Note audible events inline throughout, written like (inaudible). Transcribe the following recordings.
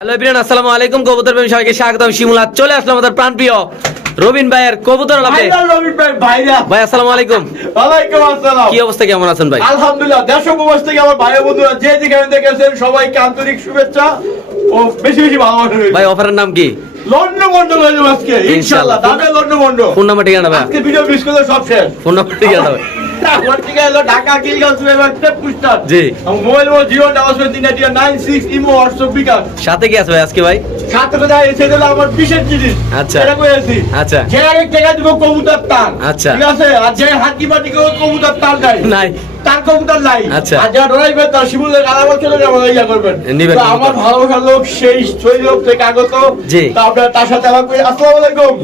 Hello everyone আসসালামু আলাইকুম কবুতর প্রেমী সবাইকে স্বাগতম। শিমুলা চলে আসলাম আমাদের প্রাণপ্রিয় রবিন ভাইয়ের কবুতর লাভে। রবিন ভাই, ভাইরা। ভাই আসসালামু আলাইকুম। ওয়ালাইকুম আসসালাম। কি অবস্থা কেমন আছেন ভাই? আলহামদুলিল্লাহ দেশ ও প্রবাস থেকে আমার ভাই বন্ধুরা যে যেখানে দেখেছেন সবাইকে আন্তরিক শুভেচ্ছা ও বেশি বেশি ভালোবাসা। ভাই অফারের নাম কি? লন্ডমন্ড হয়ে যাব আজকে ইনশাআল্লাহ। দামে লন্ডমন্ড ফোন নাম্বার ঠিকানা ভাই? আজকে ভিডিও মিস করলে সব শেষ। ফোন নাম্বার ঠিকানা ভাই? ঢাকা কিলগাঁও সুলেমান টেপ পুস্টার জি। Mobile number zero double seven তিন nine six imo WhatsApp bKash. সাথে কি আছে ভাই আজকে ভাই? সাথে কথা এসে দিল আমার বিশেষ জিনিস। আচ্ছা। এটা আচ্ছা। যে দিব কবুতর তার আচ্ছা। ঠিক আছে? আর যে হাতি পাটি কবুতর তার নাই নাই। তার কবুতর নাই। আচ্ছা। আর যারা ডরাইবে তার আমাদের ইয়া করবেন। তো আমার ভালোবাসার লোক সেই সৈন্য লোক থেকে আগত জি। তা আপনারা তার সাথে আমার কই আসসালামু আলাইকুম।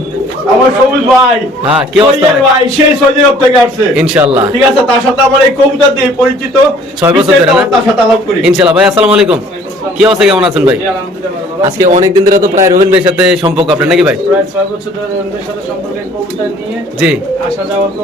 আমার সবুজ ভাই। হ্যাঁ, কি অবস্থা? ভাই? সেই সৈন্য লোক থেকে আসছে। ইনশাআল্লাহ। ঠিক আছে তার সাথে আমার এই কবুতর দিয়ে পরিচিত। ছয় বছর ধরে? তার সাথে আলাপ করি। ইনশাআল্লাহ ভাই আসসালামু আলাইকুম। কি অবস্থা কেমন আছেন ভাই? আজকে অনেক দিন ধরে তো প্রায় রবিন ভাইয়ের সাথে সম্পর্ক আপনার নাকি ভাই প্রায় ছয় বছর ধরে রবীন্দ্রের সাথে সম্পর্কে কবুতর নিয়ে জি আসা যাওয়া তো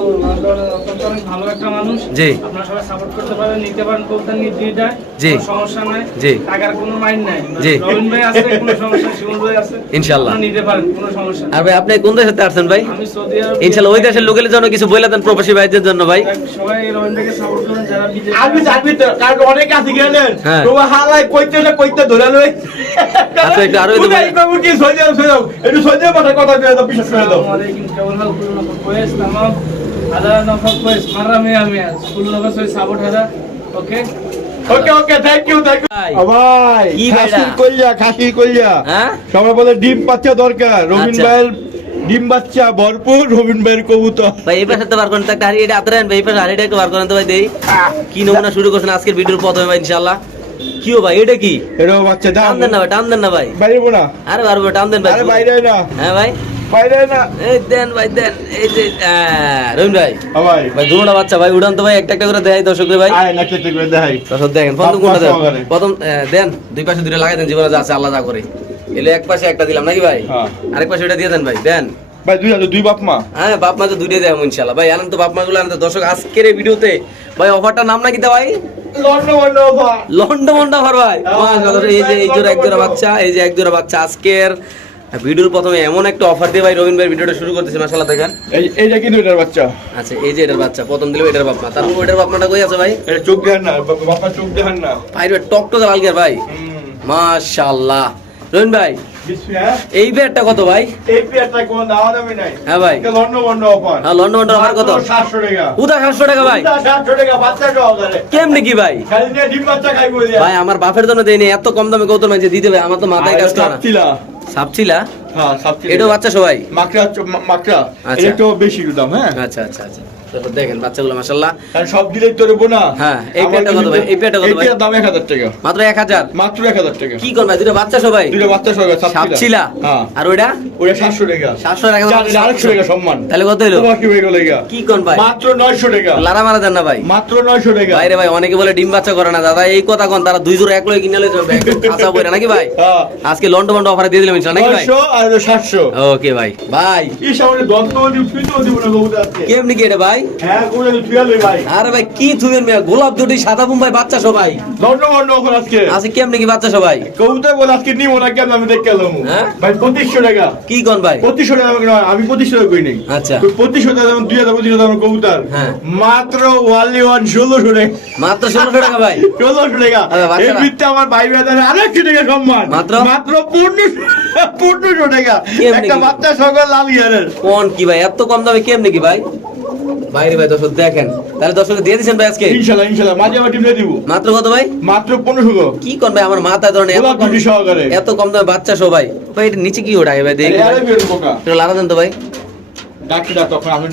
অত্যন্ত অনেক ভালো একটা মানুষ জি। আপনারা সবাই সাপোর্ট করতে পারেন নিতে পারেন কবুতর নিয়ে দুইটা জি। সমস্যা নাই জি। টাকার কোনো মাইন্ড নাই জি। রবীন ভাই আছে কোনো সমস্যা শিমুল ভাই আছে ইনশাআল্লাহ। আপনারা নিতে পারেন কোনো সমস্যা আর ভাই আপনি কোন সাথে আসছেন ভাই আমি সৌদি আরব ইনশাআল্লাহ ওই দেশের লোকের জন্য কিছু বলে দেন প্রবাসী ভাইদের জন্য ভাই সবাই রবীন ভাইকে সাপোর্ট করেন যারা বিদেশে আরবি আছে। আরবি কারণ অনেক আছে গেলেন হ্যাঁ। তোমার হালাই কইতে না কইতে ধরে লই আচ্ছা, একটু একটু পাঠা কথা কয়ে দাও বিশ্বাস করে দাও। আলাইকুম হাল? Quess support okay? Okay okay thank you thank you ভাই কি? কইয়া কইয়া হ্যাঁ? সবাই বলে ডিম বাচ্চা দরকার। রবিন আচ্ছা। ভাইয়ের ডিম বাচ্চা ভরপুর রবিন ভাইয়ের কবুতর। ভাই এই পাশে তো বার করেন তো একটা হারিয়ে হাতে রাখেন ভাই এই পাশে হারিয়ে একটু বার করেন তো ভাই দেই। কি নমুনা শুরু করছেন আজকের ভিডিওর প্রথমে ভাই ইনশাআল্লাহ। কি ও ভাই এটা কি? এরকম বাচ্চা দাম। টান দেন না ভাই টান দেন না ভাই। বাইরে না। আরে পারব টান দেন ভাই। আরে বাইরে না। হ্যাঁ ভাই। বাইরে না। এই দেন ভাই দেন। এই যে রহিম ভাই। ও ভাই। ভাই দুটোটা বাচ্চা ভাই উড়ান তো ভাই একটা একটা করে দেয় দর্শকদের ভাই। আয় না কেটে করে দেখাই। দর্শক দেখেন প্রথম কোনটা দেন? প্রথম দেন দুই পাশে দুটো লাগাই দেন জীবনে যা আছে আল্লাহ যা করে। এলে এক পাশে একটা দিলাম নাকি ভাই? হ্যাঁ। আরেক পাশে ওটা দিয়ে দেন ভাই দেন। ভাই দুই হাজার দুই বাপ মা। হ্যাঁ বাপ মা তো দুইটাই দেয় ইনশাল্লাহ ভাই আনন্দ বাপ মা গুলো আনন্দ। দর্শক আজকের এই ভিডিওতে ভাই অফারটার নাম নাকি দেওয়া ভাই? লন্ড লন্ড অফার লন্ড মন্ড অফার ভাই এই যে এই জোড়া এক জোড়া বাচ্চা এই যে এক জোড়া বাচ্চা আজকের। ভিডিওর প্রথমে এমন একটা অফার দিয়ে ভাই রবীন্দ্র ভাই ভিডিওটা শুরু করতেছে মাশাআল্লাহ দেখেন। এই এইটা কিন্তু এটার বাচ্চা। আচ্ছা এই যে এটার বাচ্চা প্রথম দিলে এটার বাপ মা। তারপর ওইটার বাপ মাটা কই আছে ভাই? এটা চোখ দেখান না বাপ- চোখ দেখান না। ভাই টক টক লালগের ভাই। মাশাআল্লাহ। রবীন্দ্র ভাই হ্যাঁ? এই কত ভাই? এই পেয়ারটা কোনো দাওয়া দামি নাই। হ্যাঁ ভাই। লন্ডন লন্ড লন্ড অফার হ্যাঁ লন্ডন বন্ড অফার কত? সাতশো টাকা। উদা সাতশো টাকা ভাই। সাতশো টাকা বাচ্চা সহকারে কেমনি কি ভাই? ডিম বাচ্চা ভাই আমার বাপের জন্য দেয়নি এত কম দামে কত মাঝে দিতে ভাই আমার তো মাথায় কাজ করে না। সাপচিলা হ্যাঁ এটাও বাচ্চা সবাই? মাকড়া মাকড়া। আচ্ছা। একটু বেশি দাম হ্যাঁ? আচ্ছা আচ্ছা আচ্ছা। দেখেন বাচ্চাগুলো মাশাল্লাহ সব দিলেই তোর বোনা হ্যাঁ, এই পেয়ারটা কত ভাই? এই পেয়ারটা কত ভাই? দাম এক হাজার টাকা। মাত্র এক হাজার? মাত্র এক হাজার টাকা। কি করবে দুটো বাচ্চা সবাই? দুটো বাচ্চা সহকারে সাপছিলা হ্যাঁ। আর ওইটা? ওটা সাতশো টাকা। সাতশো টাকা চার হাজার আরেকশো টাকা সম্মান। তাহলে কত হলো তোমার কি হয়ে গেল কি কোন ভাই? মাত্র নয়শো টাকা। লারা মারা দেন না ভাই। মাত্র নয়শো টাকা। বাইরে ভাই অনেকে বলে ডিম বাচ্চা করে না। দাদা এই কথা কোন? তারা দুই জোড়া এক লয় কিনে লই যাবে। (laughs) আশা করে নাকি ভাই? হ্যাঁ। আজকে লন্ডন অফারে দিয়ে দিলাম ইনশাআল্লাহ নাকি ভাই? আর সাতশো। ওকে ভাই। ভাই। এই সামনে দন্ত দিব ফিতো দিব না কবুতর আজকে। কেমনি কি এটা ভাই? হ্যাঁ কবুতর তুই লই ভাই। আরে ভাই কি থুবেন মিয়া? গোলাপ দুটি সাদা মুম্বাই বাচ্চা সবাই। দণ্ড মন্ড ওখানে আজকে। কেমনি কি বাচ্চা সবাই? কবুতর বলে আজকে নিব না কেন আমি দেখে এলাম। হ্যাঁ? ভাই পঁচিশশো টাকা। কি কোন ভাই? পঁচিশশো টাকা আমি পঁচিশশো টাকা কই নেই। আচ্ছা। পঁচিশশো টাকা দুই হাজার পঁচিশশো টাকা কবুতর। হ্যাঁ। মাত্র ওয়ানলি ওয়ান ষোলোশো টাকা। মাত্র ষোলোশো টাকা ভাই? ষোলোশো টাকা। এই বৃত্তে আমার ভাই বেদার আরেকশো টাকা সম্মান। মাত্র? মাত্র পনেরোশো পনেরোশো টাকা। একটা বাচ্চা সকল লাল ইয়ারের কোন কি ভাই? এত কম দামে কেমনি কি ভাই? বাইরে ভাই দর্শক দেখেন। তাহলে দর্শক দিয়ে দিচ্ছেন ভাই আজকে? ইনশাল্লাহ ইনশাল্লাহ। মাঝে আমার টিমে দিব। মাত্র কত ভাই? মাত্র পনেরোশো কি কোন ভাই? আমার মাথা ধরনের এত কম সহকারে। এত কম দামে বাচ্চা সবাই ভাই। এটা নিচে কি ওটা? ভাই দেখি দেন তো ভাই। ডাকতে ডাক তখন আমি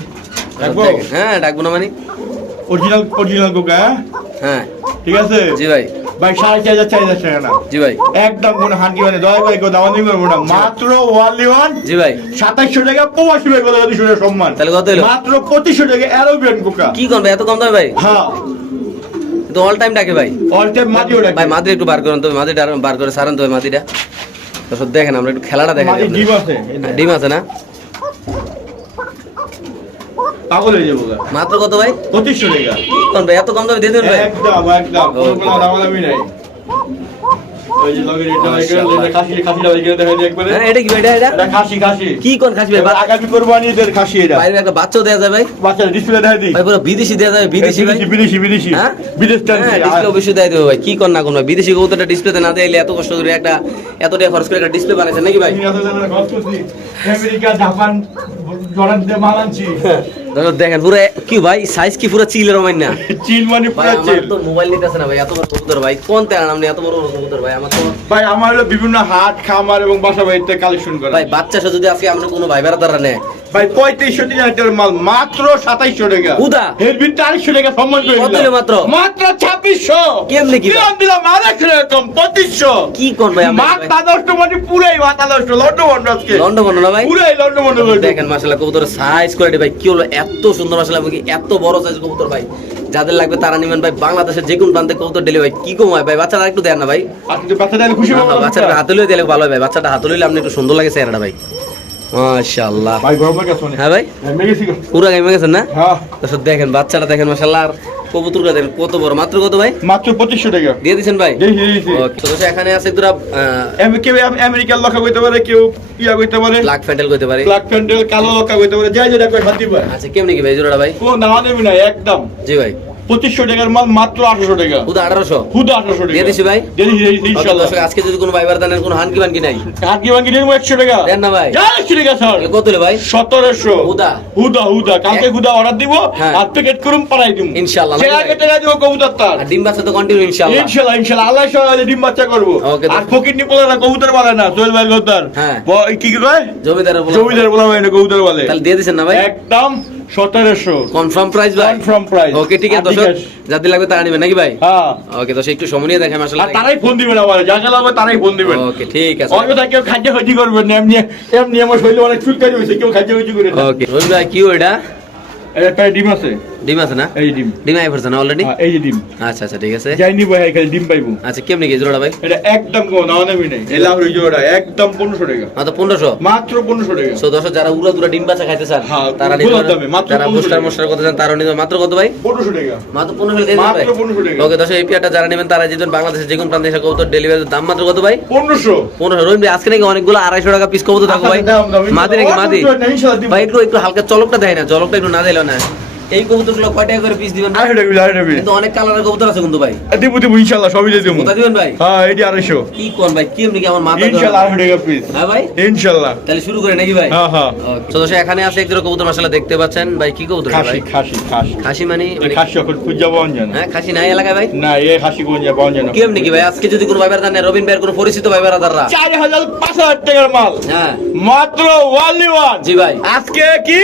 রাখব হ্যাঁ ডাকবো না মানে। অরিজিনাল অরিজিনাল কোকা হ্যাঁ? হ্যাঁ। ঠিক আছে? জি ভাই। ভাই সাড়ে চার হাজার চার হাজার টাকা না জি ভাই। একদম কোনো মানে দয়া করে কেউ দামাদামি করব না মাত্র ওয়ানলি ওয়ান জি ভাই। সাতাশশো টাকা প্রবাসী ভাই দুশো সম্মান। তাহলে কত? মাত্র পঁচিশশো টাকা অ্যারোবিয়ান কোকা। কি ভাই? এত কম দামে ভাই? হ্যাঁ। তো অল টাইম ডাকে ভাই। অল টাইম ভাই মাদি একটু বার করেন তো মাদিটা বার করে সারান তো মাদিটা। দর্শক দেখেন আমরা একটু খেলাটা দেখেন। ডিম আছে। হ্যাঁ, ডিম আছে না? পাগল হয়ে যাব মাত্র কত ভাই? পঁচিশশো টাকা। কোন ভাই? এত কম দামে দিয়ে দেবেন ভাই? একদম একদম। কোনো দামাদামি নাই। হ্যাঁ দেওয়া বিদেশি দেওয়া যাবে বিদেশি বিদেশি বিদেশি বিদেশি। হ্যাঁ? হ্যাঁ, অবশ্যই দেয় দেবো ভাই। কি কর না কোন ভাই? বিদেশি কবুতরটা ডিসপ্লেতে না দিলে এত কষ্ট করে একটা এত টাকা খরচ করে একটা ডিসপ্লে বানাইছেন নাকি ভাই? আমেরিকা জাপান দেখেন পুরো কি ভাই? সাইজ কি পুরো চিল না চিল মানে পুরো চিল। তো মোবাইল নিতেছে না ভাই এত বড় কবুতর ভাই। কোন তেরা নাম এত বড় কবুতর ভাই? আমার তো ভাই আমার হলো বিভিন্ন হাট খামার এবং বাসা বাড়িতে কালেকশন করা। ভাই বাচ্চা যদি আজকে আমরা কোনো ভাই দ্বারা নেয় ভাই পঁয়ত্রিশশো তিন হাজার মাল মাত্র সাতাইশশো টাকা। উদা। টাকা সম্মান করে দিলাম। মাত্র? মাত্র ছাব্বিশশো। কেমনে কি? দিলাম দিলাম আড়াইশো টাকা কম পঁচিশশো। কি কোন ভাই মানে পুরাই আদর্শ লন্ডন বন্ড আজকে। লন্ডন না ভাই? পুরাই লন্ডন বন্ড দেখেন মাসাল্লাহ কবুতর সাইজ কোয়ালিটি ভাই কি হলো এত সুন্দর মাসাল্লাহ এত বড় সাইজ কবুতর ভাই। যাদের লাগবে তারা নেবেন ভাই বাংলাদেশের যে কোন প্রান্তে কবুতর ডেলি ভাই কি কম হয় ভাই? বাচ্চারা একটু দেন না ভাই। বাচ্চাটা হাতে লইলে দিলে ভালো হয় ভাই। বাচ্চাটা হাতে লইলে আপনি একটু সুন্দর লাগে চেহারাটা ভাই। মাশাআল্লাহ। ভাই হ্যাঁ ভাই। গেছেন না? হ্যাঁ। দেখেন বাচ্চাটা দেখেন মাশাআল্লাহ আর কবুতরটা দেখেন কত বড়। মাত্র কত ভাই? মাত্র পঁচিশশো টাকা। দিয়ে দিছেন ভাই? তো এখানে আছে দুরা কেউ আম- আমেরিকার লক্ষা করতে পারে কেউ ইয়া করতে পারে। ব্ল্যাক ফ্যান্টেল করতে পারে। ব্ল্যাক প্যান্ডেল কালো লক্ষা করতে পারে। যাই যেটা করে হাতি আচ্ছা কেমনি কি ভাই জোড়াটা ভাই? কোন দাম দেবে না একদম। জি ভাই। পঁচিশশো টাকার মাল মাত্র আঠারোশো টাকা। খুদা আঠারোশো? খুদ আঠারোশো টাকা। দিয়ে দিছি ভাই? ইনশাল্লাহ। আজকে যদি কোনো ভাইবার দানের কোনো হানকি বানকি নাই? আর কি বাকি নেব একশো টাকা। দেন না ভাই। একশো টাকা স্যার। কত ভাই? সতেরোশো। হুদা। হুদা হুদা। কালকে হুদা অর্ডার দিব হ্যাঁ। আর প্যাকেট করুন পাঠাই দিব ইনশাল্লাহ, আগে টাকা দিব কবুতর তার। ডিম বাচ্চা তো কন্টিনিউ ইনশাআল্লাহ ইনশাল্লাহ ইনশাল্লাহ। আল্লাহ সহায় ডিম বাচ্চা করব। আর ফকির নি বলে না কবুতর বলে না সোহেল ভাই কবুতর হ্যাঁ। কি কি কয়? জমিদারের বলা জমিদার বলা হয় না কবুতর বলে। তাহলে দিয়ে দিছেন না ভাই? একদম। সতেরোশো। কনফার্ম প্রাইস ভাই। কনফার্ম প্রাইস ওকে ঠিক আছে দর্শক যাদের লাগবে তারা নেবেন নাকি ভাই? হ্যাঁ। ওকে দর্শক একটু সময় নিয়ে দেখেন আসলে তারাই ফোন দিবেন আমার যা লাগবে তারাই ফোন দিবেন। ওকে ঠিক আছে। অযথা কেউ খাদ্য হইতে করবেন না এমনি এমনি আমার শরীরে অনেক চুলকানি হয়েছে কেউ খাদ্য হইতে করে ওকে রবি ভাই কি এটা? প্রায় ডিম আছে। ডিম আছে না? এই ডিম। ডিম আই পড়ছে না অলরেডি হ্যাঁ, এই যে ডিম। আচ্ছা আচ্ছা ঠিক আছে। যাই নিবো হ্যাঁ খালি ডিম পাইবো। আচ্ছা কেমনি কি জোড়াটা ভাই? এটা একদম কম নাও নেবি নাই। এই লাউরি জোড়া একদম পনেরোশো টাকা। মাত্র পনেরোশো? মাত্র পনেরোশো টাকা। সো দর্শক যারা উড়া দুরা ডিম বাচ্চা খাইতে চান হ্যাঁ, তারা নিতে মাত্র যারা 15 বুস্টার মোস্টার করতে চান তারা নিতে মাত্র কত ভাই? পনেরোশো টাকা। মাত্র পনেরোশো দিয়ে দিবেন ভাই। মাত্র 1500 টাকা। ওকে দর্শক এই পিয়াটা যারা নেবেন তারা যেতেন বাংলাদেশের যে কোন প্রান্তে এসে কবুতর ডেলিভারি দাম মাত্র কত ভাই? পনেরোশো। পনেরোশো। রবি ভাই, আজকে নাকি অনেকগুলো আড়াইশো টাকা পিস কবুতর থাকো ভাই। আচ্ছা, দাম, মাদি নাকি মাদি? না। ভাই একটু একটু হালকা চলকটা দেয় না চলকটা একটু না দিলেও না। এই কবুতরগুলো কয় টাকা করে পিস দিবেন টাকা টাকা অনেক কালারের কবুতর আছে কিন্তু ভাই। দিবি। দিব সবই দিয়ে দিব। দিবেন ভাই? হ্যাঁ এটি আড়াইশো। কি কোন ভাই? কি এমনি কি আমার মাথা টাকা পিস হ্যাঁ ভাই? তাহলে শুরু করে নাকি ভাই? হ্যাঁ হ্যাঁ। তো দর্শক এখানে আছে কবুতর দেখতে পাচ্ছেন। ভাই কি কবুতর খাসি ভাই? খাসি খাসি খাসি। মানে মানে- খাসি এখন খুঁজে পাওয়া যায় না। হ্যাঁ খাসি নাই এলাকায় ভাই? না এই খাসি পাওয়া যায় না। কি এমনি কি ভাই? আজকে যদি কোনো ভাইবার জানে রবিন ভাইয়ের কোনো পরিচিত ভাইবার টাকার মাল। হ্যাঁ। মাত্র ওয়ানলি ওয়ান জি ভাই। আজকে কি?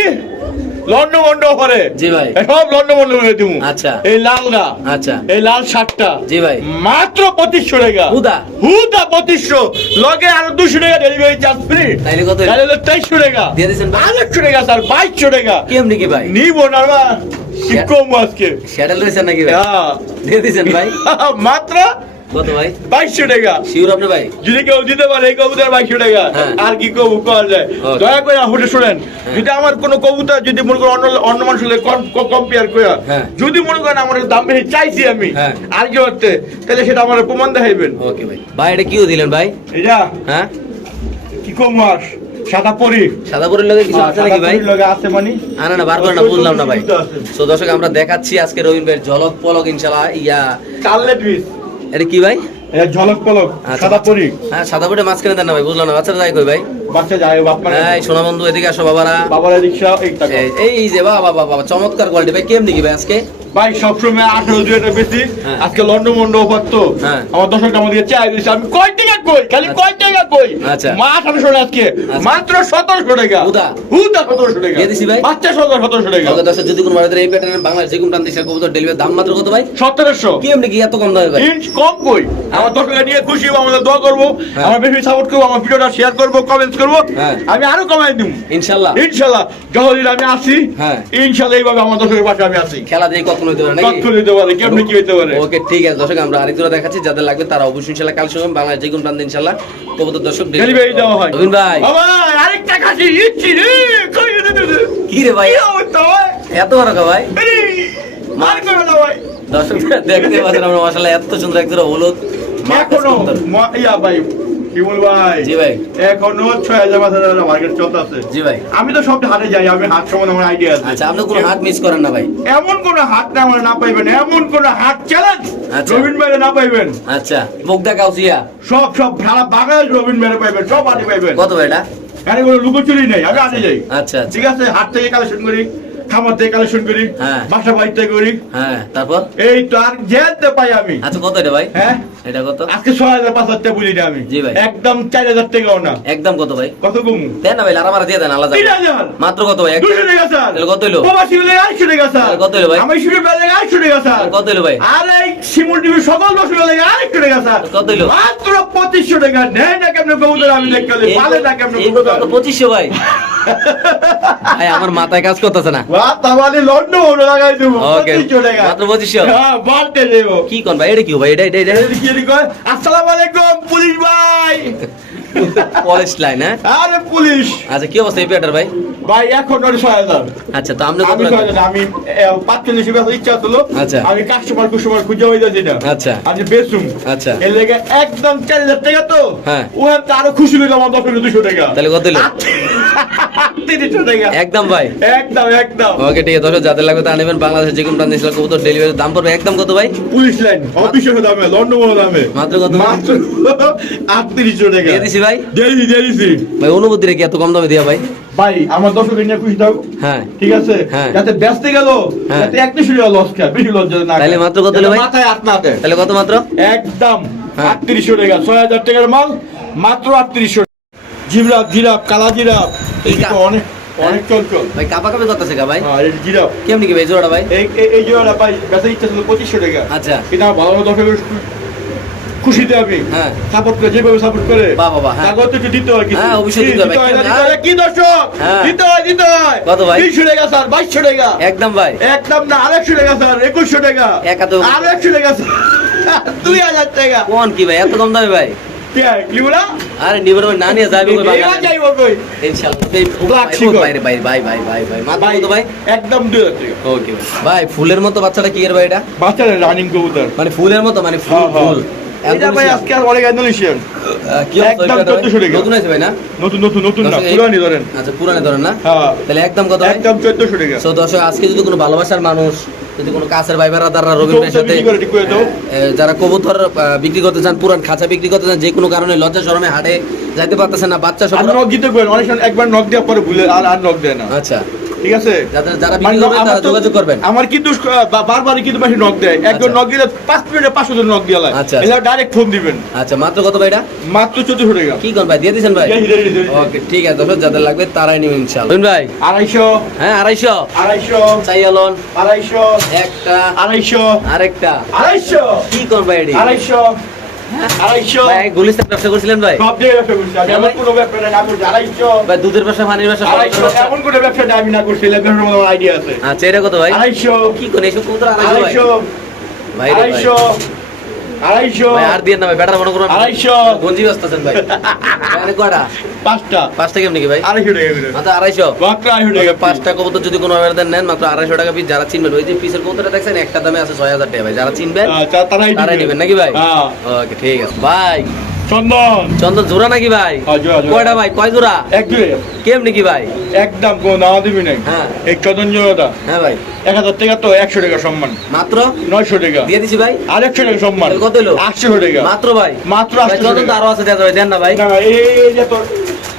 লন্ড মন্ড অফারে জি ভাই। সব লন্ড মন্ড করে দিব আচ্ছা। এই লালটা আচ্ছা। এই লাল শার্টটা জি ভাই। মাত্র পঁচিশশো টাকা। হুদা। হুদা পঁচিশশো। লগে আরও দুশো টাকা ডেলিভারি চার্জ ফ্রি তাইলে কত? তাহলে হলো তেইশশো টাকা। দিয়ে দিয়েছেন ভাই। আড়াইশো টাকা স্যার বাইশশো টাকা। কি কি ভাই? নিব না বা কি কম আজকে। স্যাডেল রয়েছেন নাকি ভাই? হ্যাঁ। দিয়ে দিয়েছেন ভাই। (laughs) মাত্র কত ভাই? বাইশশো টাকা। শিওর আপনি ভাই? যদি কেউ দিতে পারে এই কবুতর বাইশশো টাকা হ্যাঁ। আর কি কবু করা যায়? দয়া করে হুটে শোনেন। যদি আমার কোনো কবুতর যদি মনে করেন অন্য অন্য মানুষের কম্পেয়ার করে হ্যাঁ। যদি মনে করেন আমার দাম বেশি চাইছি আমি হ্যাঁ। আর কি তাহলে সেটা আমার প্রমাণ দেখাইবেন। ওকে ভাই। ভাই এটা কিও দিলেন ভাই? এটা হ্যাঁ? কি কম সাদা পরি। সাদা পরের লগে কিছু আছে নাকি ভাই? লগে আছে মানে। আনা না ভাই। তো দর্শক আমরা দেখাচ্ছি আজকে রবিন ভাইয়ের ঝলক পলক ইনশাল্লাহ ইয়া পিস এটা কি ভাই? এটা ঝলক পলক আচ্ছা, সাদা পরি। হ্যাঁ সাদা মাছ মাঝখানে দেন না ভাই বুঝলাম না বাচ্চারা যাই কই ভাই? বাচ্চা যায় বাপ মানে এই সোনা বন্ধু এদিকে আসো বাবারা। বাবারা রিকশা এই টাকা এই- এই যে বাবা বাবা বাবা চমৎকার কোয়ালিটি ভাই কেমনি কি ভাই আজকে? ভাই সবসময় আঠারো দুইটা বেশি হ্যাঁ। আজকে লন্ডন মন্ড অফার তো হ্যাঁ। আমার দর্শকটা আমাদেরকে চাই দিয়েছে আমি কয় টাকা কই খালি আচ্ছা। কয় টাকা কই আচ্ছা। মা আঠারোশো আজকে আচ্ছা। মাত্র সতেরোশো টাকা হুদা। হুদা সতেরোশো টাকা দিছি ভাই। বাচ্চা সতেরো সতেরোশো টাকা দর্শক যদি কোনো ভারতের এই প্যাটার্নের বাংলাদেশ যে কোন কবুতর ডেলিভারি দাম মাত্র কত ভাই সতেরোশো কেমনি কি এত কম দামে ভাই কম কই আমার দর্শকরা নিয়ে খুশি হব আমাদের দোয়া করব হ্যাঁ। আমার বেশি সাপোর্ট করব আমার ভিডিওটা শেয়ার করব কমেন্টস করব হ্যাঁ। আমি আরও কমাই দিব ইনশাল্লাহ ইনশাল্লাহ যতদিন আমি আসি হ্যাঁ। ইনশাল্লাহ এইভাবে আমার দর্শকের পাশে আমি আসি খেলা দিয়ে কখন হইতে পারে নাকি? তথ্য পারে কেমনি কি হইতে পারে? ওকে ঠিক আছে দর্শক আমরা আরেকজন দেখাচ্ছি যাদের লাগবে তারা অবশ্যই ইনশাল্লাহ কাল সময় বাংলাদেশ যে কোন প্রান্তে ইনশাল্লাহ। কবুতর দর্শক ডেলিভারি দেওয়া হয়। রবিন ভাই। আরেকটা খাসি ইচ্ছি রে কই দে দে দে কি রে ভাই? কি অবস্থা ভাই? এত বড় কা ভাই? মার করো না ভাই। দর্শক দেখতে পাচ্ছেন আমরা মাসাল্লাহ এত সুন্দর হলুদ। মার্কেস এখনও কবুতর। ম- ইয়া ভাই। শিমুল ভাই জি ভাই। এখনও ছয় হাজার পাঁচ হাজার মার্কেট চলতে জি ভাই। আমি তো সব হাটে যাই আমি হাট সম্বন্ধে আমার আইডিয়া আছে। আচ্ছা আপনি কোনো হাত মিস করেন না ভাই। এমন কোন হাট না আমার না পাইবেন এমন কোন হাট চ্যালেঞ্জ আচ্ছা। রবীন ভাইরে না পাইবেন। আচ্ছা মুখ দেখা সব সব সারা বাংলাদেশ রবীন ভাইরে পাইবেন সব হাটে পাইবেন। কত ভাই এটা? কোনো লুকোচুরি নেই আমি হাটে যাই। আচ্ছা আচ্ছা। ঠিক আছে হাট থেকে কালেকশন করি। খামার থেকে কালেকশন করি হ্যাঁ। বাসা বাড়িতে করি। হ্যাঁ তারপর? এই তো আর যেতে পাই আমি। আচ্ছা কত এটা ভাই? হ্যাঁ? এটা কত? আজকে ছয় হাজার পাঁচ হাজার বুঝি আমি। জি ভাই। একদম চার হাজার টাকাও না। একদম কত ভাই? কত কমু? দেন না ভাই লারা মারা দিয়ে দেন আলাদা মাত্র কত ভাই? দুশো টাকা স্যার। কত? প্রবাসী হলে আড়াইশো টাকা স্যার। কত ভাই? আমি শুরু বেলে আড়াইশো টাকা স্যার। কত ভাই? আর এই শিমুল টিভি সকল বছর বেলে আড়াইশো টাকা স্যার। কত হইল? মাত্র পঁচিশশো টাকা। নেয় না কেমন কবুতর আমি দেখতে পালে? না কেমন পঁচিশশো (laughs) ভাই আমার মাথায় কাজ করতেছে না। টাকা মাত্র পঁচিশশো। হ্যাঁ বাড়তে দেবো। কি কোন ভাই? এটা কি ভাই? এটা এটা এটা এই কি রে কয়? আসসালামু আলাইকুম পুলিশ ভাই। কলেজ লাইন হ্যাঁ? আরে পুলিশ। আচ্ছা কি অবস্থা এই পেটার ভাই? ভাই এখন ওর আচ্ছা তো আমরা আমি আমি পাঁচচল্লিশ বেসার ইচ্ছা ছিল আচ্ছা। আমি কাস্টমার কুস্টমার খুঁজে হয়ে যাচ্ছি না। আচ্ছা। বেসুম আচ্ছা। এর লেগে একদম টাকা তো। হ্যাঁ। ও আরও খুশি হইলাম আমার দশ দুশো টাকা। তাহলে কত একদম ভাই। একদম একদম। ওকে ঠিক আছে যাদের লাগবে তা নেবেন। বাংলাদেশের যে কোনো প্রান্তে ছিল কবুতর ডেলিভারি দাম পড়বে। একদম কত ভাই? পুলিশ লাইন অফিসের দামে লন্ডন দামে। মাত্র কত? মাত্র আটত্রিশশো টাকা। দিয়ে দিছি ভাই। দিয়েছি দিয়েছি ভাই অনুভূতি রেখে এত কম দামে দিয়া ভাই? ভাই আমার দর্শক নিয়ে খুশি থাক হ্যাঁ। ঠিক আছে? হ্যাঁ। যাতে ব্যস্ত গেল হ্যাঁ। যাতে একত্রিশ টাকা লস খায় বেশি লস না তাহলে মাত্র কত ভাই? মাথায় হাত না তাহলে কত মাত্র? একদম। আটত্রিশশো টাকা। ছয় হাজার টাকার মাল মাত্র আটত্রিশশো জিরাপ জিরাপ কালা জিরাপ এই এই তো অনেক অনেক চলচল ভাই কাপা কাপি করতেছে কা ভাই? হ্যাঁ এই জিরাপ কেমনি কি ভাই জোড়াটা ভাই? এই এই- এই জোড়াটা পাই বেচা ইচ্ছা ছিল পঁচিশশো টাকা। আচ্ছা। কিন্তু ভালো ভালো দর্শকের খুশিতে আমি। হ্যাঁ। সাপোর্ট করে যেভাবে সাপোর্ট করে। বাহ, বাহ, বাহ, হ্যাঁ। তো একটু দিতে হয় হ্যাঁ, অবশ্যই দিতে হবে। না, হ্যাঁ। দিতে হয়? কি দর্শক? হ্যাঁ। দিতে হয় দিতে হয়। কত ভাই? তিনশো টাকা স্যার বাইশশো টাকা। একদম ভাই। একদম না আরেকশো টাকা স্যার একুশশো টাকা। এক আরও টাকা স্যার দুই হাজার টাকা। কোন কি ভাই এত কম দামে ভাই? আরে নিবার ভাই না কই এবার কই? ইনশাআল্লাহ এই ফুল ভাই, ভাই ভাই ভাই ভাই ভাই ভাই মাত্র ভাই কত ভাই। একদম দুই ওকে ভাই। ফুলের মতো বাচ্চাটা কি এর ভাই এটা? বাচ্চাটা রানিং কবুতর। মানে ফুলের মতো মানে ফুল হ্যাঁ, হ্যাঁ। ফুল। এটা ভাই আজকে আর অনেক ইন্দোনেশিয়ান আহ, কি অবস্থা একদম ওই পেয়ারটা ভাই? 1400 টাকা। নতুন আছে ভাই না? নতুন নতুন নতুন না পুরানি ধরেন। আচ্ছা পুরানে ধরেন না? হ্যাঁ। তাহলে একদম কত একদম চোদ্দশো টাকা। সো দর্শক আজকে যদি কোনো ভালোবাসার মানুষ যদি কোনো কাছের ভাই বেড়াদাররা রবীন্দ্রের সাথে বিক্রি করে ঠিক করে দাও। এ, যারা কবুতর বিক্রি করতে চান পুরান খাঁচা বিক্রি করতে চান যে কোনো কারণে লজ্জা শরমে হাটে যাইতে পারতেছেন না বাচ্চা সব নক দিতে অনেক সময় একবার নক দেওয়ার পরে ভুলে আর আর নক দেয় না। আচ্ছা। ঠিক আছে? যারা মানে আমার তারা যোগাযোগ করবেন। আমার কিন্তু বারবারই কিন্তু বেশি নক দেয়। একজন আচ্ছা। নক দিলে পাঁচ মিনিটে পাঁচশো জন নক দিয়ে আচ্ছা, এটা ডাইরেক্ট ফোন দিবেন। আচ্ছা মাত্র কত ভাই এটা? মাত্র চোদ্দশো টাকা। কি কোন ভাই? দিয়ে দিয়েছেন ভাই। ওকে ঠিক আছে দর্শক যাদের লাগবে তারাই নেবেন ইনশাআল্লাহ। ভাই। আড়াইশো। হ্যাঁ আড়াইশো। আড়াইশো। চাইয়ালন আড়াইশো। একটা। আড়াইশো। আরেকটা। আড়াইশো। কি ভাই এটি? আড়াইশো। গুলিস্তান ব্যবসা করেছিলেন ভাই? সব ব্যবসা করছি এমন কোনো ব্যবসা নাই না আড়াইশো। ভাই দুধের ব্যবসা পানির ব্যবসা আড়াইশো এমন কোনো ব্যবসা নাই আমি না করছি এলাকার মতো আইডিয়া আছে। আচ্ছা এটা কত ভাই? আড়াইশো। কি কবুতর আড়াইশো। ভাই। আড়াইশো। আড়াইশো। আড়াইশো আর দিয়ে না ভাই বেটার মনে করুন আড়াইশো। গঞ্জি ব্যস্ত ভাই। এখানে কয়টা? পাঁচটা। পাঁচটা কেমনি কি ভাই? আড়াইশো টাকা করে। মাত্র আড়াইশো? মাত্র আড়াইশো টাকা পাঁচটা কবুতর যদি কোনো অর্ডার নেন মাত্র আড়াইশো টাকা পিস যারা চিনবেন। ওই যে পিসের কবুতরটা দেখছেন একটা দামে আছে ছয় হাজার টাকা ভাই। যারা চিনবেন আচ্ছা, তারাই নেবেন। নাকি ভাই? হ্যাঁ। ওকে ঠিক আছে। ভাই চন্দন। চন্দন জোড়া নাকি ভাই? হ্যাঁ, জোড়া, জোড়া। কয়টা ভাই? কয় জোড়া? এক দুই। কেমনি কি ভাই? একদম কোনো দাওয়া দিবি নাই। হ্যাঁ। এই চন্দন জোড়াটা। হ্যাঁ ভাই। এক হাজার টাকা তো একশো টাকা সম্মান। মাত্র? নয়শো টাকা। দিয়ে দিছি ভাই। আর একশো টাকা সম্মান। কত হলো? আটশো টাকা। মাত্র ভাই। মাত্র আটশো টাকা। আরও আছে দেন না ভাই। না, এই যে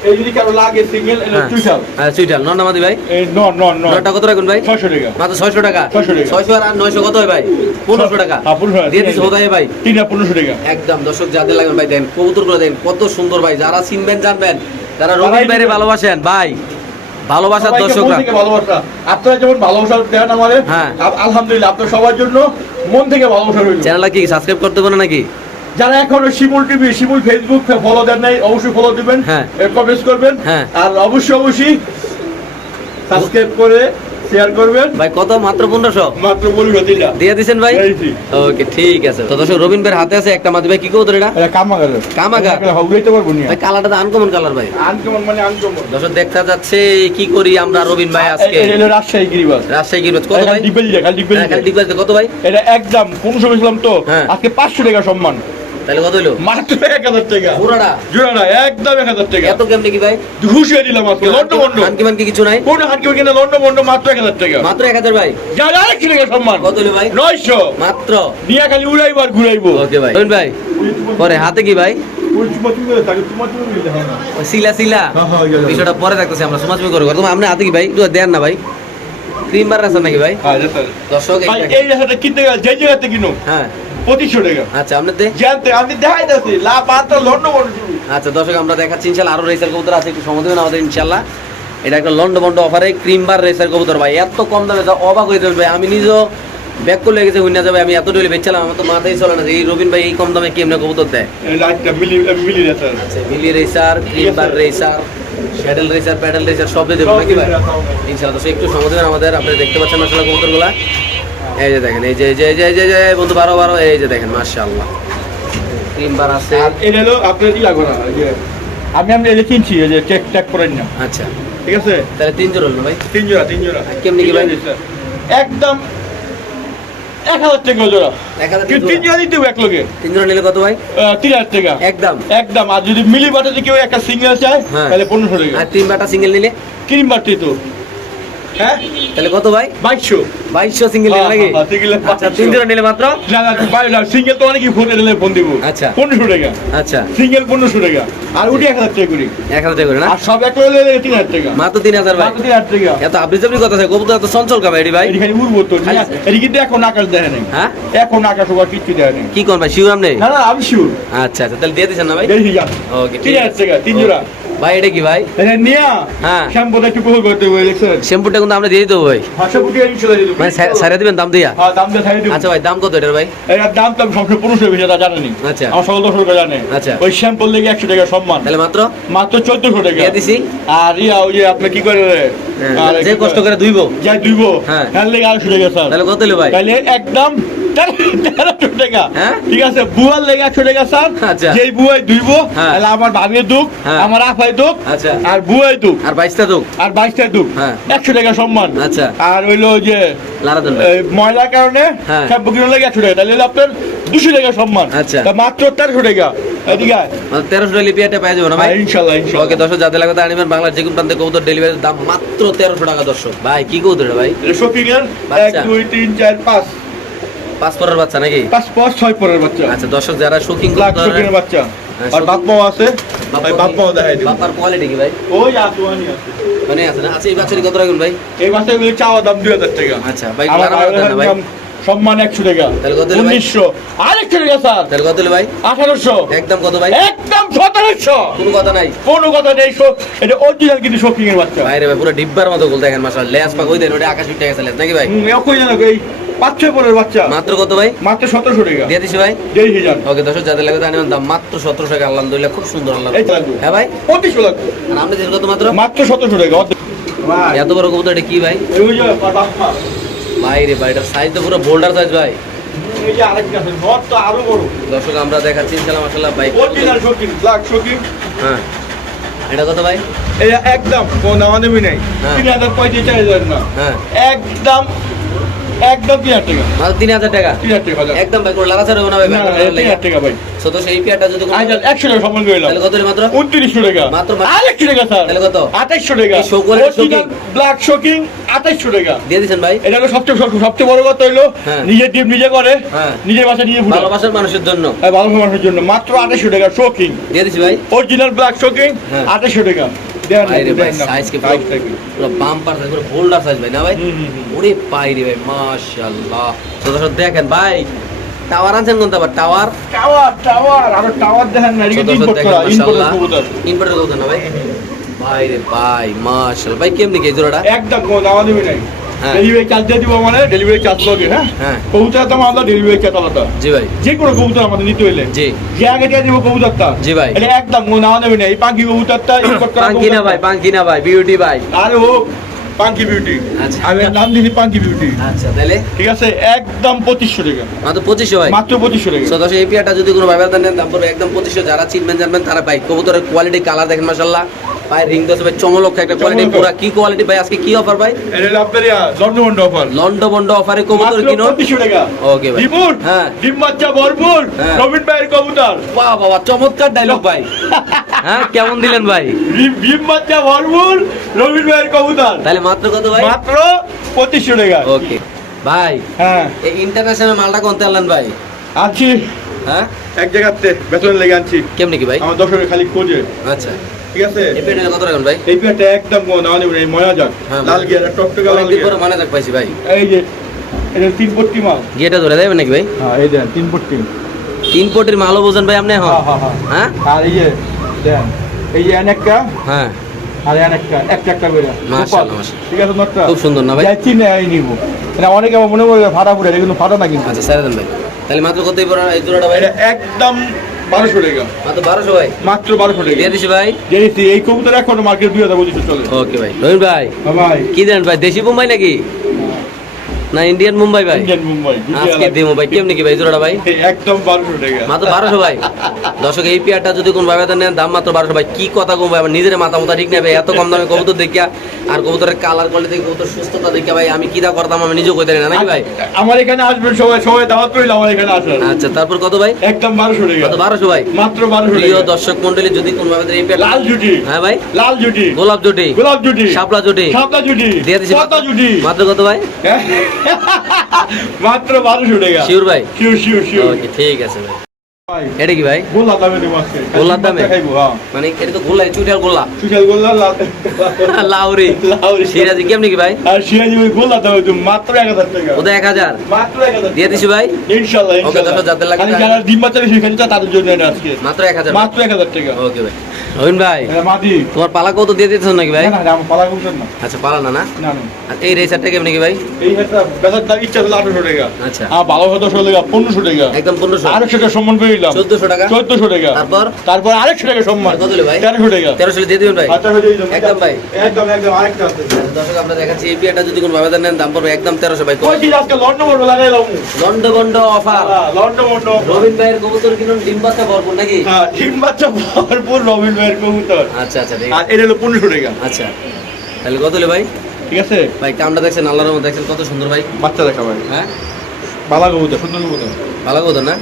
এই যদি কারও লাগে সিঙ্গেল। চুইটাল হ্যাঁ। সুইটাল নন নামাদি ভাই? নন নন নন নটা কত রাখুন ভাই? ছয়শো টাকা। মাত্র ছয়শো টাকা। 600 টাকা। ছয়শো আর নয়শো কত হয় ভাই? পনেরোশো টাকা। হ্যাঁ, 1500 দিয়ে দিচ্ছি হোদাই ভাই। তিন আর পনেরোশো টাকা। একদম দর্শক যাদের লাগবেন ভাই দেন। কবুতর করে দেন কত সুন্দর ভাই। যারা চিনবেন জানবেন। যারা রবি ভালোবাসেন ভাই। ভালোবাসার দর্শকরা ভালোবাসা। আপনারা যেমন ভালোবাসা দেন আমাদের হ্যাঁ। আলহামদুলিল্লাহ আপনার সবার জন্য মন থেকে ভালোবাসা রইল। চ্যানেলটা কি সাবস্ক্রাইব করতে পারে নাকি? যারা এখনও Shimul TV Shimul Facebook follow দেন নাই অবশ্যই ফলো দিবেন হ্যাঁ। কমেন্ট করবেন হ্যাঁ। আর অবশ্যই অবশ্যই সাবস্ক্রাইব করে শেয়ার করবেন। ভাই কত মাত্র পনেরোশো? মাত্র বলব দিয়ে দিছেন ভাই? ওকে ঠিক আছে। তো দর্শক রবিন ভাইয়ের হাতে আছে একটা মাদি। ভাই কি কবুতর এটা? এটা কামাগার? কামাগার? উড়াইতে পারব না ভাই কালারটা তো আনকমন কালার ভাই। আনকমন মানে আনকমন দর্শক দেখতে যাচ্ছে কি করি আমরা রবিন ভাই আজকে? এটা রাজশাহী রাজশাহী গিরবাজ। কত ভাই? ডিপেল দিয়ে ডিপেল হ্যাঁ, খালি কত ভাই? এটা একদম কোন সময় ছিলাম তো। হ্যাঁ। আজকে পাঁচশো টাকা সম্মান। তাহলে কত হইল? মাত্র এক হাজার টাকা। পুরাটা? জোড়াটা একদম এক হাজার টাকা। এত কেমনে কি ভাই? ঘুষিয়ে দিলাম আজকে লন্ড বন্ড হানকি মানকি কিছু নাই? কোন হাটকে কিনে লন্ড বন্ড মাত্র এক হাজার টাকা। মাত্র এক হাজার ভাই। যা যা কি টাকা সম্মান। কত হইল ভাই? নয়শো। মাত্র। নিয়ে খালি উড়াইবো আর ঘুরাইবো। ওকে ভাই। ভাই। পরে হাতে কি ভাই? করে করে না। সিলা সিলা হ্যাঁ, হ্যাঁ। বিষয়টা পরে দেখতেছি আমরা সমাজমি করব। তোমার আপনি হাতে কি ভাই? দেন না ভাই। ক্রিম বার আছে নাকি ভাই? হ্যাঁ, দর্শক এই কিনতে গেলে যে জায়গাতে কিনো হ্যাঁ। পঁচিশশো টাকা আচ্ছা আপনাদের জানতে আমি দেখাই যাচ্ছি লাভ মাত্র লন্ড আচ্ছা দর্শক আমরা দেখাচ্ছি ইনশাল্লাহ আরও রেসার কবুতর আছে একটু সময় দেবেন আমাদের ইনশাল্লাহ। এটা একটা লন্ড বন্ড অফারে ক্রিম রেসার কবুতর ভাই। এত কম দামে অবাক হয়ে যাবে আমি নিজেও ব্যাক করলে গেছে হুইনা যাবে আমি এত ডেলে বেচছিলাম আমার তো মাথায় চলে না যে এই রবিন ভাই এই কম দামে কি এমনি কবুতর দেয়। মিলি মিলি রেসার মিলি রেসার ক্রিম বার রেসার শ্যাডেল রেসার প্যাডেল রেসার সব দিয়ে দেবো নাকি ভাই? ইনশাল্লাহ দর্শক একটু সময় দেবেন আমাদের আপনি দেখতে পাচ্ছেন আসলে কবুতরগুলা। এই যে দেখেন এই যে এই যে এই যে এই যে- বন্ধু বারো বারো এই যে দেখেন মাশাআল্লাহ। ক্রিম বার আছে। এটা হলো আপনার ইয়া করা আমি আমি এই যে কিনছি এই যে চেক ট্যাক করেন না আচ্ছা। ঠিক আছে? তাহলে তিন জোর হলো ভাই। তিন জোড়া তিন জোড়া। কেমনি কি ভাই? একদম এক হাজার টাকা জোড়া। এক হাজার তিন জোড়া দিতে এক লোকে তিন জোড়া নিলে কত ভাই? তিন হাজার টাকা। একদম। একদম। আর যদি মিলি বাটাতে কেউ একটা সিঙ্গেল চায় হ্যাঁ। তাহলে পনেরোশো টাকা। আর তিন বাটা সিঙ্গেল নিলে? ক্রিম বাড়তি তো। হ্যাঁ? তাহলে কত ভাই? বাইশশো। বাইশশো সিঙ্গেল নিলে নাকি? হ্যাঁ, হ্যাঁ, আচ্ছা তিন জোড়া নিলে মাত্র? না না বাই- না সিঙ্গেল তো অনেকই ফোন দিলে ফোন দিব। আচ্ছা। পনেরোশো টাকা। আচ্ছা। সিঙ্গেল পনেরোশো টাকা। আর এক হাজার টাকা করি। এক হাজার টাকা করে না? আর সব এক তিন হাজার টাকা। মাত্র তিন হাজার ভাই। তিন হাজার টাকা। এত আপনি কথা কবুতর এত চঞ্চল কামে এটি ভাই? এখানে উড়বো তো এটি কিন্তু এখন আকাশ দেখে নেই। হ্যাঁ? এখন আকাশ কিচ্ছু দেখে নেই। কি ভাই শিউরাম নেই না না আমি শিওর আচ্ছা আচ্ছা তাহলে দিয়ে দিচ্ছেন না ভাই? ওকে তিন হাজার টাকা তিন জোড়া। ভাই এটা কি ভাই নিয়া হ্যাঁ। শ্যাম্পুটা একটু বহু করতে হবে দেখছেন শ্যাম্পুটা কিন্তু আমরা দিয়ে দেবো ভাই হ্যাঁ শ্যাম্পু দিয়ে মানে দিবেন দাম দিয়া হ্যাঁ দাম দিয়ে আচ্ছা ভাই দাম কত এটার ভাই দাম তো বেশি জানেনি আচ্ছা। আমার সকল দর্শক জানে আচ্ছা। ওই শ্যাম্পুর লেগে একশো টাকা সম্মান তাহলে মাত্র মাত্র টাকা দিছি আর ইয়া ওই আপনি কি করে? হ্যাঁ, যে কষ্ট করে? ধুইবো যাই দুইব হ্যাঁ। লেগে আড়াইশো টাকা স্যার তাহলে কত হলো ভাই তাহলে একদম টাকা? ঠিক আছে বুয়ার লেগে একশো টাকা স্যার আচ্ছা। যেই বুয়াই দুইব। তাহলে আমার ভাবির দুঃখ। আমার আফাই দুঃখ আচ্ছা। আর বুয়াই আর বাইশটা আর বাইশটা হ্যাঁ। একশো টাকা সম্মান। আচ্ছা। আর হইল যে ময়লার কারণে হ্যাঁ। লাগে একশো টাকা। তাহলে আপনার দুশো টাকা সম্মান। আচ্ছা। মাত্র তেরোশো টাকা। এদিকে আয়। তেরোশো টাকা লিপিয়াটা পেয়ে যাব না ভাই? হ্যাঁ, ইনশাল্লাহ ইনশাল্লাহ ওকে দর্শক লাগবে বাংলার যে কোনো প্রান্তে কবুতর ডেলিভারির দাম মাত্র তেরোশো টাকা দর্শক। ভাই কি কবুতর ভাই? এটা শপিং এক দুই তিন চার পাঁচ। পাঁচ পরের বাচ্চা নাকি? পাঁচ পাঁচ ছয় পরের বাচ্চা। আচ্ছা দর্শক যারা শৌখিন বাচ্চা। আর শৌখিন- বাপ মাও আছে? ভাই বাপ মাও দেখাই দিবো। বাপার কোয়ালিটি কি ভাই? ওই আসুয়ানি আছে। মানে আছে না? আছে এই বাচ্চাটি কত রাখুন ভাই? এই বাচ্চাগুলো চাওয়া দাম দুই হাজার টাকা। আচ্ছা, ভাই, আমার। দাম সম্মান একশো টাকা। ভাই? উনিশশো। আরেকশো টাকা স্যার। তাহলে কত ভাই? আঠারোশো। একদম কত ভাই? একদম সতেরোশো। কোনো কথা নাই। কোনো কথা নেই শো- এটা অরিজিনাল কিন্তু শপিং এর বাচ্চা বাইরে ভাই পুরো ডিব্বার মতো গোল দেখেন মাসাল লেস পাক ওই দেন? ওটা আকাশ উঠে গেছে নাকি ভাই? জানো এই পাঁচ ছয় পরের বাচ্চা। মাত্র কত ভাই? মাত্র সতেরোশো টাকা। দিয়ে দিছি ভাই। যেই হিজান ওকে যাদের লাগবে তারা দাম মাত্র সতেরোশো টাকা আলহামদুলিল্লাহ খুব সুন্দর আল্লাহ হ্যাঁ ভাই? পঁচিশশো লাগবে। আর আপনি দিন কত মাত্র? মাত্র সতেরোশো টাকা এত বড় কবুতর এটা কি ভাই? ভাই রে ভাই এটা সাইজ তো পুরো বোল্ডার সাইজ ভাই। দর্শক আমরা দেখাচ্ছি ইনশাল্লাহ মাসাল্লাহ ভাই। হ্যাঁ। এটা কত ভাই? একদম কোনো দাম নাই। হ্যাঁ। তিন হাজার পঁয়ত্রিশ হাজার না। হ্যাঁ। একদম একদম তিন হাজার টাকা। মাত্র তিন হাজার টাকা? তিন হাজার টাকা একদম ভাই কোনো লাগাছাড় হবে না ভাই না, না, এই তিন হাজার টাকা ভাই। তো সেই পেয়ারটা যদি একশো টাকা সম্মান করে তাহলে কত মাত্র? উনত্রিশশো টাকা। মাত্র মা- আরেকশো টাকা স্যার। তাহলে কত? আঠাইশশো টাকা। এই show quality shocking। Black shocking আঠাইশশো টাকা। দিয়ে দিচ্ছেন ভাই। এটা হলো সবচেয়ে সবচেয়ে বড় কথা হইল হ্যাঁ। নিজের ডিম নিজে করে হ্যাঁ। নিজের বাসা নিজে ভালোবাসার মানুষের জন্য। হ্যাঁ, ভালো মানুষের জন্য। মাত্র আঠাইশশো টাকা শোকিং দিয়ে দিছি ভাই। Original black shocking. আঠাইশশো টাকা। দেন ভাই সাইজ কি পুরো বাম্পার সাইজ পুরো বোল্ডার সাইজ ভাই না ভাই? হুম, হুম, হুম। ভাই মাশাআল্লাহ। তো দর্শক দেখেন ভাই টাওয়ার আনছেন টাওয়ার টাওয়ার টাওয়ার আরও টাওয়ার দেখেন না ইম্পোর্ট করা ভাই? ভাই রে ভাই মাশাআল্লাহ। ভাই কেমনি কে জোড়াটা? একদম কোনো দাম দিবি নাই। ডেলিভারি চার্জ দিয়ে দিব মানে ডেলিভারি চার্জ লগে হ্যাঁ? হ্যাঁ। কবুতর দাম আলাদা ডেলিভারি চার্জ আলাদা। জি ভাই। যে কোনো কবুতর আমাদের নিতে হইলে। জি। যে আগে দিয়ে দিব কবুতরটা। জি ভাই। এটা একদম কোনো নেবে না। এই পাঙ্কি কবুতরটা ইম্পোর্ট করা পাঙ্কি না ভাই পাঙ্কি না ভাই বিউটি ভাই। আরে ও পাঙ্কি বিউটি আচ্ছা। আমি নাম দিছি পাঙ্কি বিউটি আচ্ছা তাহলে? ঠিক আছে? একদম পঁচিশশো টাকা। মাত্র পঁচিশশো ভাই? মাত্র পঁচিশশো টাকা। সো দর্শক এই পেয়ারটা যদি কোনো নেন দাম পড়বে একদম পঁচিশশো যারা চিনবেন জানবেন তারা ভাই কবুতরের কোয়ালিটি কালার দেখেন মাসাল্লাহ ভাই রিং দোষ ভাই চমলক্ষ একটা কোয়ালিটি। পুরা কি কোয়ালিটি ভাই আজকে কি অফার ভাই? এটা হলো আপনার লন্ডন অফার বন্ড অফারে কবুতর কিনো? 2500 টাকা। ওকে ভাই। হ্যাঁ। ডিম বাচ্চা ভরপুর। হ্যাঁ। রবিন ভাইয়ের কবুতর। বাহ বাবা চমৎকার ডায়লগ ভাই। (laughs) হ্যাঁ কেমন দিলেন ভাই? ডিম বাচ্চা ভরপুর রবিন ভাইয়ের কবুতর। তাহলে মাত্র কত ভাই? মাত্র পঁচিশশো টাকা। ওকে। ভাই হ্যাঁ। এই ইন্টারন্যাশনাল মালটা কোনতে আনলেন ভাই? আনছি। হ্যাঁ? এক জায়গাতে বেতন লেগে আনছি। কেমনি কি ভাই? আমার দর্শকের খালি খোঁজে। আচ্ছা। ঠিক আছে? এই পেটের কত রাখেন ভাই? এই একদম না নেবেন এই ময়া যাক হ্যাঁ, লাল গিয়ার টকটকা লাল অনেকদিন গিয়ার। মানে যাক পাইছি ভাই। এই যে এটা তিন পট্টি মাল। গিয়েটা ধরে দেবেন নাকি ভাই? হ্যাঁ এই দেন তিন পট্টি। তিন কোটির মালও বোঝেন ভাই আপনি হ্যাঁ হ্যাঁ হ্যাঁ। হ্যাঁ? আর এই যে দেন। এই যে হ্যাঁ। আর অনেকটা একটা একটা করে। মাশাআল্লাহ, মাশাআল্লাহ। ঠিক আছে নটটা? খুব সুন্দর না ভাই? যাচ্ছি না নিব। মানে অনেকে আমার মনে করে ফাটা ফুটে কিন্তু ফাটা না কিন্তু। আচ্ছা স্যার ভাই। তাহলে মাত্র কতই এই জোড়াটা ভাই? একদম বারোশো টাকা। মাত্র বারোশো ভাই? মাত্র বারোশো টাকা। দিয়ে দিছি ভাই। এই কবুতর এখন মার্কেট দুই হাজার পঁচিশশো চলে। ওকে ভাই। রহিম ভাই ভাই। কি দেন ভাই? দেশি মুম্বাই নাকি? না ইন্ডিয়ান মুম্বাই ভাই? ইন্ডিয়ান মুম্বাই আজকে দিমু ভাই কেমনি কি ভাই জোড়াটা ভাই? (laughs) একদম বারোশো টাকা। মাত্র বারোশো ভাই। দর্শক এই পেয়ারটা যদি কোন ভাবে নেন দাম মাত্র বারোশো ভাই। কি কথা কম ভাই আমার নিজের মাথা মাথা ঠিক ভাই এত কম দামে কবুতর দেখিয়া। আর কবুতরের কালার কোয়ালিটি দেখে কবুতর সুস্থতা দেখিয়া ভাই আমি কি দা করতাম আমি নিজেও কইতে না নাকি ভাই? আমার এখানে আসবেন সবাই সবাই দাওয়াত রইল আমার এখানে আসার আচ্ছা তারপর কত ভাই? একদম বারোশো টাকা। কত বারোশো ভাই? মাত্র বারোশো প্রিয় দর্শক মন্ডলী যদি কোন ভাবে এই পেয়ার লাল জুটি। হ্যাঁ ভাই? লাল জুটি। গোলাপ জুটি। গোলাপ জুটি। শাপলা জুটি। শাপলা জুটি। দিয়ে দিছি মাত্র কত ভাই? হ্যাঁ? মাত্র বারোশো টাকা শিওর ভাই? শিওর শিওর শিওর ওকে ঠিক আছে ভাই। এটা কি ভাই? গোল্লা দামে দেবো আজকে। গোল্লার দামে? হ্যাঁ। মানে এটা তো গোল্লা চুটিয়ার গোল্লা। সুশাল গোল্লা লাল। (laughs) লাউরি। লাউরি। সিরাজি কেমনি কি ভাই? আর সিরাজি ওই গোল্লা দামে দেবো মাত্র এক হাজার টাকা। ওদের এক হাজার? মাত্র এক হাজার দিয়ে দিছি ভাই? ইনশাল্লাহ ওকে, ইনশাল্লাহ। দশ হাজার লাগবে। খালি যারা ডিম বাচ্চা বেশি খেতে তাদের জন্য আজকে। মাত্র এক হাজার। মাত্র এক হাজার টাকা। ওকে ভাই। রবিন ভাই তোমার পালা কত দিয়ে দিতেছ নাকি ভাই? আচ্ছা পালা না না? এই রেসারটা কেমনি কি ভাই? এই বেচার ইচ্ছা ছিল আঠারোশো টাকা। আচ্ছা। আর বারো হাজারশো টাকা পনেরোশো টাকা। একদম পনেরোশো। আরেকশো টাকা সম্মান করে দিলাম চোদ্দশো টাকা। চোদ্দশো টাকা। তারপর? তারপর আরেকশো টাকা সম্মান। কত ভাই? তেরোশো টাকা। তেরোশো দিয়ে দিবেন ভাই? আচ্ছা, যাবে। একদম ভাই। একদম একদম আরেকটা দর্শক আমরা দেখাচ্ছি এই যদি কোনো নেন দাম পড়বে একদম তেরোশো ভাই। মোটর লাগাইলাম অফার লন্ডন মোটর রবিন ভাইয়ের কবুতর কিনুন ডিম বাচ্চা ভরপুর নাকি? হ্যাঁ ডিম বাচ্চা ভরপুর রবিন কবুতর। আচ্ছা আচ্ছা ঠিক আর এটা হলো পনেরোশো টাকা। আচ্ছা তাহলে কত হলে ভাই? ঠিক আছে? ভাই কামটা দেখছেন আল্লাহর মধ্যে দেখছেন কত সুন্দর ভাই। বাচ্চা দেখা ভাই। হ্যাঁ? বালা কবুতর সুন্দর কবুতর। ভালো কবুতর না?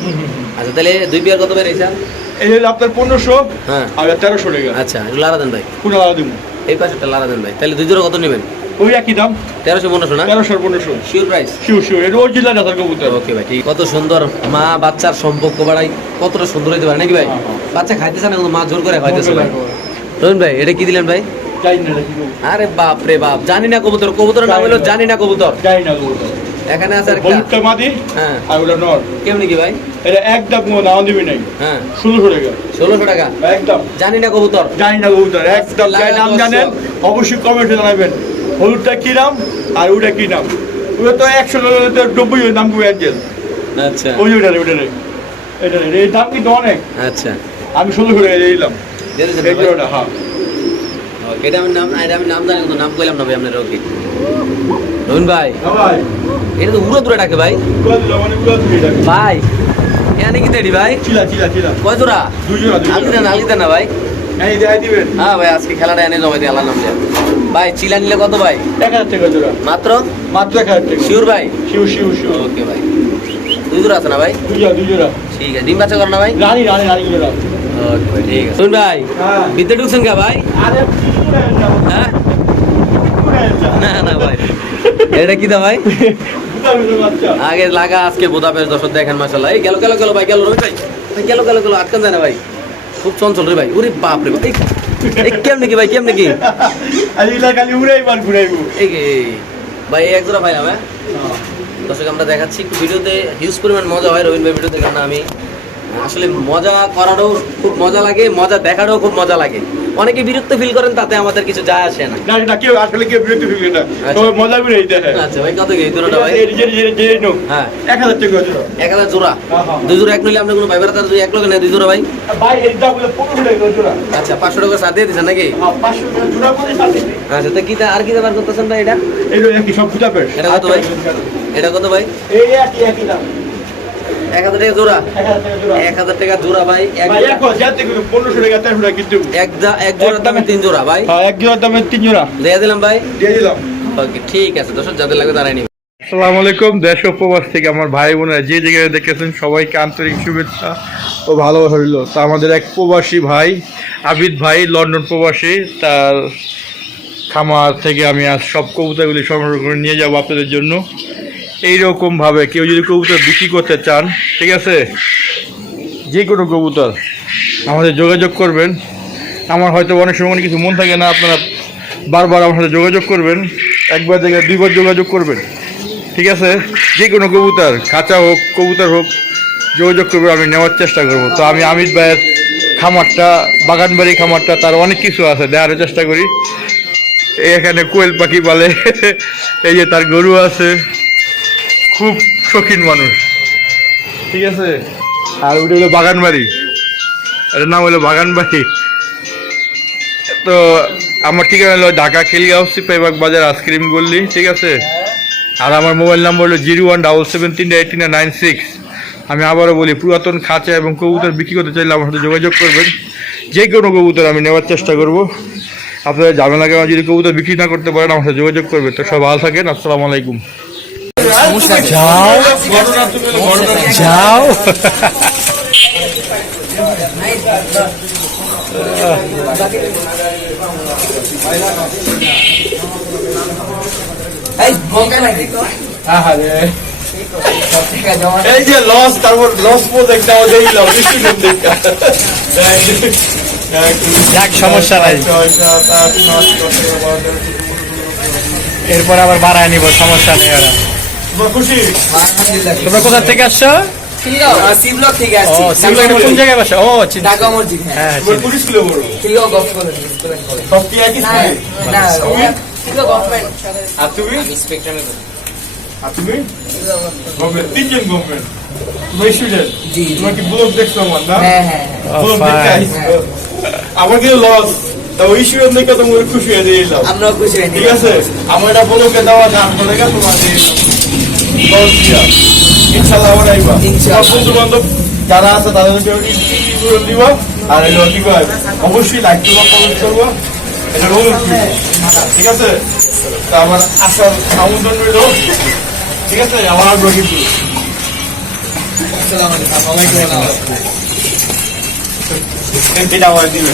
আচ্ছা তাহলে দুই পেয়ার কত ভাই রেসা এই হলো আপনার পনেরোশো হ্যাঁ। আর তেরোশো টাকা। আচ্ছা লারা দেন ভাই। পুরো দিব। এই পাশে লারা দেন ভাই। তাহলে দুই জোড়া কত নেবেন? ওই একই দাম? তেরোশো পনেরোশো না? তেরোশো পনেরোশো। শিওর প্রাইস শিউ শিউ এটা ওর জেলা কবুতর। ওকে ভাই ঠিক। কত সুন্দর মা বাচ্চার সম্পর্ক বাড়াই কতটা সুন্দর হইতে পারে নাকি ভাই। বাচ্চা খাইতেছে না মা জোর করে খাইতেছে ভাই। রহিন ভাই এটা কি দিলেন ভাই? জানি না এটা কি কবুতর। আরে বাপ রে বাপ জানি না কবুতর কবুতরের নাম হলো জানি না কবুতর। জানি না কবুতর। এখানে আছে একটা মাদি হ্যাঁ। আর ওটা নর। কেমনি কি ভাই? এটা একদম কোনো দিবি নাই। হ্যাঁ। ষোলোশো টাকা। ষোলোশো টাকা? একদম। জানি না কবুতর। জানি না কবুতর একদম। নাম জানেন অবশ্যই কমেন্টে জানাবেন। হলুদটা কি নাম? আর ওটা কি নাম? ওটা তো একশো নব্বই নাম করে একজন আচ্ছা। ওই ওটারে ওটারে এটারে এই দাম কিন্তু অনেক। আচ্ছা। আমি টাকা দিয়ে দিলাম। এই? জোড়াটা হ্যাঁ। এটা আমি নাম এটা আমি নাম জানি কিন্তু নাম কইলাম না ভাই আপনার ওকে রহিন ভাই হ্যাঁ ভাই। এটা তো উড়ো দূরে ডাকে ভাই? মানে ভাই এখানে কি দেরি ভাই? চিলা চিলা কয় জোড়া? দুই জোড়া না ভাই। হ্যাঁ ভাই আজকে খেলাটা এনে দিয়ে ভাই চিলা নিলে কত ভাই? এক হাজার টাকা জোড়া। মাত্র? মাত্র এক হাজার টাকা। শিওর ভাই? ওকে ভাই। দুই জোড়া আছে না ভাই? দুই জোড়া দুই জোড়া। ঠিক আছে ডিম বাচ্চা করো না ভাই? রানী রানী রানী জোড়া। ওকে ভাই ঠিক আছে। শুন ভাই হ্যাঁ। ঢুকছেন কে ভাই? হ্যাঁ? না না ভাই। এটা কি দা ভাই? আগে লাগা আজকে বোদাপের দর্শক দেখেন মাসাল্লাহ এই গেল গেল গেল ভাই গেল রবি ভাই। ভাই, গেল গেল গেল আটকান যায় না ভাই। খুব চঞ্চল রে ভাই। ওরে বাপ রে ভাই। এই- কেম কেমনে কি ভাই কেম নাকি আজ ইলা খালি বল ঘুরাইবো এই ভাই এক জোড়া ভাই আমি দর্শক আমরা দেখাচ্ছি ভিডিওতে হিউজ পরিমাণ মজা হয় রবীন্দ্র ভাই ভিডিওতে কারণ আমি আসলে মজা করারও খুব মজা লাগে মজা দেখারও খুব মজা লাগে অনেকে বিরক্ত ফিল করেন তাতে আমাদের কিছু যায় আসে না না এটা কেউ আসলে কেউ বিরক্তি ফিল না আচ্ছা। সবাই মজা এই দেখে আচ্ছা ভাই কত কি এই দুটোটা ভাই এই যে যে যে নো হ্যাঁ এক হাজার টাকা জোড়া হ্যাঁ, হ্যাঁ। দুই জোড়া এক নিলে আপনি কোনো ভাই দুই এক লোক নেই দুই জোড়া ভাই ভাই এই দাম বলে পনেরো টাকা জোড়া আচ্ছা পাঁচশো টাকা সাথে দিয়ে দিচ্ছেন নাকি আর পাঁচশো টাকা জোড়া করে সাথে আচ্ছা তো কি আর কি ব্যাপার করতেছেন ভাই এটা এগুলো একই সব বুঝা পেশ এটা কত ভাই? এটা কত ভাই এই একই একই দাম এক হাজার টাকা জোড়া। এক হাজার টাকা জোড়া। ভাই। পনেরোশো তেরোশো কিন্তু এক জোড়ার দামে তিন জোড়া ভাই। হ্যাঁ এক জোড়ার দামে তিন জোড়া। দিয়ে দিলাম ভাই। দিয়ে দিলাম। ওকে ঠিক আছে দর্শক যাদের লাগবে তারাই নিবে। আসসালামু আলাইকুম দেশ ও প্রবাস থেকে আমার ভাই বোনেরা যে জায়গায় দেখেছেন সবাইকে আন্তরিক শুভেচ্ছা ও ভালোবাসা রইল। তা আমাদের এক প্রবাসী ভাই আবিদ ভাই লন্ডন প্রবাসী তার খামার থেকে আমি আজ সব কবিতাগুলি সংগ্রহ করে নিয়ে যাব আপনাদের জন্য। এইরকমভাবে কেউ যদি কবুতর বিক্রি করতে চান, ঠিক আছে? যে কোনো কবুতর আমাদের যোগাযোগ করবেন। আমার হয়তো অনেক সময় অনেক কিছু মন থাকে না, আপনারা বারবার আমার সাথে যোগাযোগ করবেন। একবার জায়গায় দুইবার যোগাযোগ করবেন, ঠিক আছে? যে কোনো কবুতর, খাঁচা হোক, কবুতর হোক, যোগাযোগ করবে আমি নেওয়ার চেষ্টা করব। তো আমি আমিত ভাইয়ের খামারটা, বাগানবাড়ি খামারটা, তার অনেক কিছু আছে দেখার চেষ্টা করি। এখানে কোয়েল পাখি বলে (laughs) এই যে তার গরু আছে খুব শৌখিন মানুষ। ঠিক আছে? আর ওটা হলো বাগানবাড়ি। এটার নাম হলো বাগানবাড়ি। তো আমার ঠিকানা হলো ঢাকা খিলগাঁও সিপাইবাগ বাজার আইসক্রিম গল্লি ঠিক আছে? আর আমার মোবাইল নাম্বার হলো জিরো ওয়ান ডাবল সেভেন তিনটা এইট নাইন সিক্স। আমি আবারও বলি, পুরাতন খাঁচা এবং কবুতর বিক্রি করতে চাইলে আমার সাথে যোগাযোগ করবেন। যে কোনো কবুতর আমি নেওয়ার চেষ্টা করব। আপনারা ঝামেলা কেন যদি কবুতর বিক্রি না করতে পারেন, আমার সাথে যোগাযোগ করবেন। তো সব ভালো থাকেন, আসসালামু আলাইকুম। যাও যাও এই যে লস তারপর লস প্রজেক্ট আমাদের দেখলাম ডিস্ট্রিবিউশন দেখা যাক, সমস্যা নাই। এরপর আবার বাড়ায় নিব সমস্যা নেই ওরা তোমরা কোথা থেকে আসছো? থেকে কোন জায়গায় বাসা? ও ঢাকা মসজিদ হ্যাঁ। তোমার আর তুমি? স্পেকট্রামে আর তুমি? গভর্নমেন্ট তিনজন গভর্নমেন্ট। তুমি স্টুডেন্ট। তোমার কি দেখছ আমার না? হ্যাঁ হ্যাঁ হ্যাঁ। দেখতে আমার কিন্তু লস তা ওই স্টুডেন্ট দেখে তো মনে খুশি হয়ে দিলাম আমরাও খুশি ঠিক আছে? আমার এটা ব্লকে দেওয়া যান তোমার আবার আইবা বন্ধু বান্ধব যারা আছে তাদেরকে আর কি অবশ্যই লাইক করবা কমেন্ট করবা। এটা ঠিক আছে? তা আমার আসার আমন্ত্রণ রইল। ঠিক আছে? আমার আগ্রহ কিন্তু। এটা আমার দিবে।